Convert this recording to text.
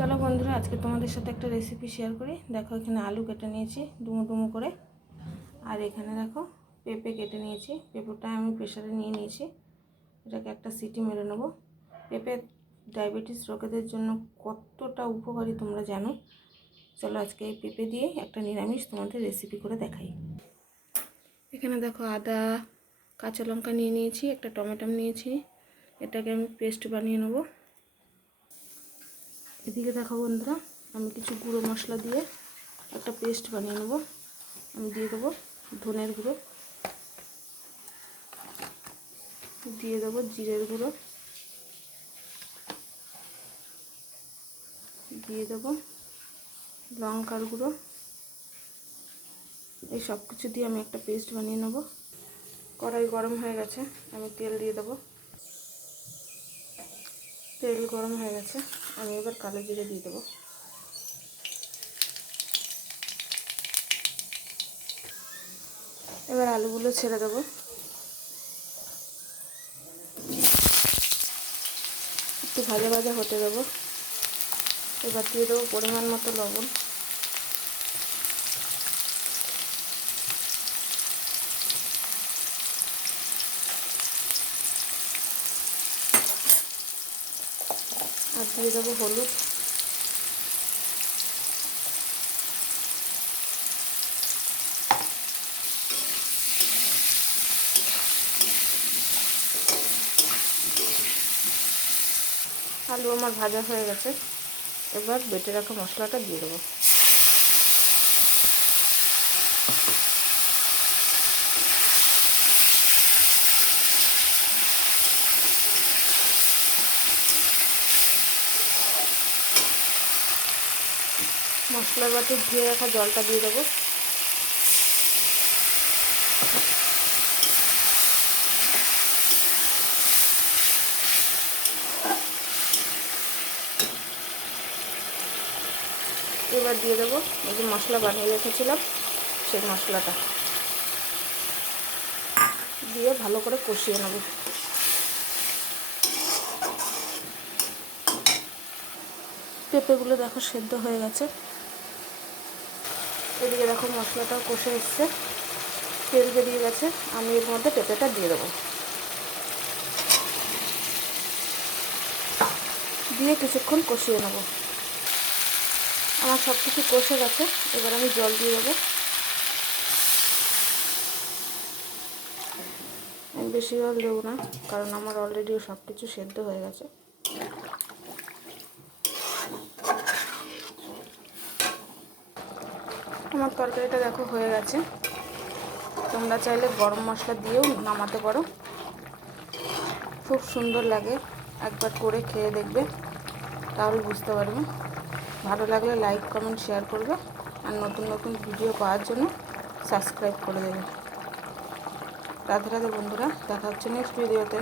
চলো বন্ধুরা, আজকে তোমাদের সাথে একটা রেসিপি শেয়ার করি। দেখো, এখানে আলু কেটে নিয়েছি ডুমো ডুমো করে। আর এখানে দেখো, পেঁপে কেটে নিয়েছি। পেঁপেটা আমি প্রেশারে নিয়ে নিয়েছি। এটাকে একটা সিটি মেরে নেব। পেঁপে ডায়াবেটিস রোগীদের জন্য কতটা উপকারী তোমরা জানো? চলো, আজকে এই পেঁপে দিয়ে একটা নিরামিষ তোমাদের রেসিপি করে দেখাই। এখানে দেখো, আদা, কাঁচা লঙ্কা নিয়ে নিয়েছি, একটা টমেটো নিয়েছি। এটাকে আমি পেস্ট বানিয়ে নেব। এদিকে দেখো বন্ধুরা, আমি কিছু গুঁড়ো মশলা দিয়ে একটা পেস্ট বানিয়ে নেব। আমি দিয়ে দেবো ধনের গুঁড়ো, দিয়ে দেবো জিরের গুঁড়ো, দিয়ে দেবো লঙ্কার গুঁড়ো। এই সব কিছু দিয়ে আমি একটা পেস্ট বানিয়ে নেব। কড়াই গরম হয়ে গেছে, আমি তেল দিয়ে দেবো। তেল গরম হয়ে গেছে, আমি এবার কালো জিরে দিয়ে দেবো। এবার আলুগুলো ছেড়ে দেবো। একটু ভাজা ভাজা হতে দেবো। এবার দিয়ে দেবো পরিমাণ মতো লবণ। আর দিয়ে দেবো হলুদ। আলু আমার ভাজা হয়ে গেছে। এবার বেটে রাখা মশলাটা দিয়ে দেবো। মশলার বাটি ধুয়ে রাখা জলটা দিয়ে দেবো। এবার দিয়ে দেবো এই যে মশলা বানিয়ে রেখেছিলাম, সেই মশলাটা। দিয়ে ভালো করে কষিয়ে নেব। পেঁপেগুলো দেখো সেদ্ধ হয়ে গেছে। এদিকে দেখো মশলাটাও কষে এসছে। তেল বেরিয়ে গেছে। আমি এর মধ্যে পেঁপেটা দিয়ে দেবো। দিয়ে কিছুক্ষণ কষিয়ে নেব। আমার সব কিছু কষে গেছে। এবার আমি জল দিয়ে দেবো। বেশি জল দেবো না, কারণ আমার অলরেডি সব কিছু সেদ্ধ হয়ে গেছে। আমার তরকারিটা দেখো হয়ে গেছে। তোমরা চাইলে গরম মশলা দিয়েও নামাতে পারো। খুব সুন্দর লাগে। একবার করে খেয়ে দেখবে, তাহলে বুঝতে পারবে। ভালো লাগলে লাইক কমেন্ট শেয়ার করবে। আর নতুন নতুন ভিডিও পাওয়ার জন্য সাবস্ক্রাইব করে দেবে। রাধে রাধে বন্ধুরা, দেখা হচ্ছে নেক্সট ভিডিওতে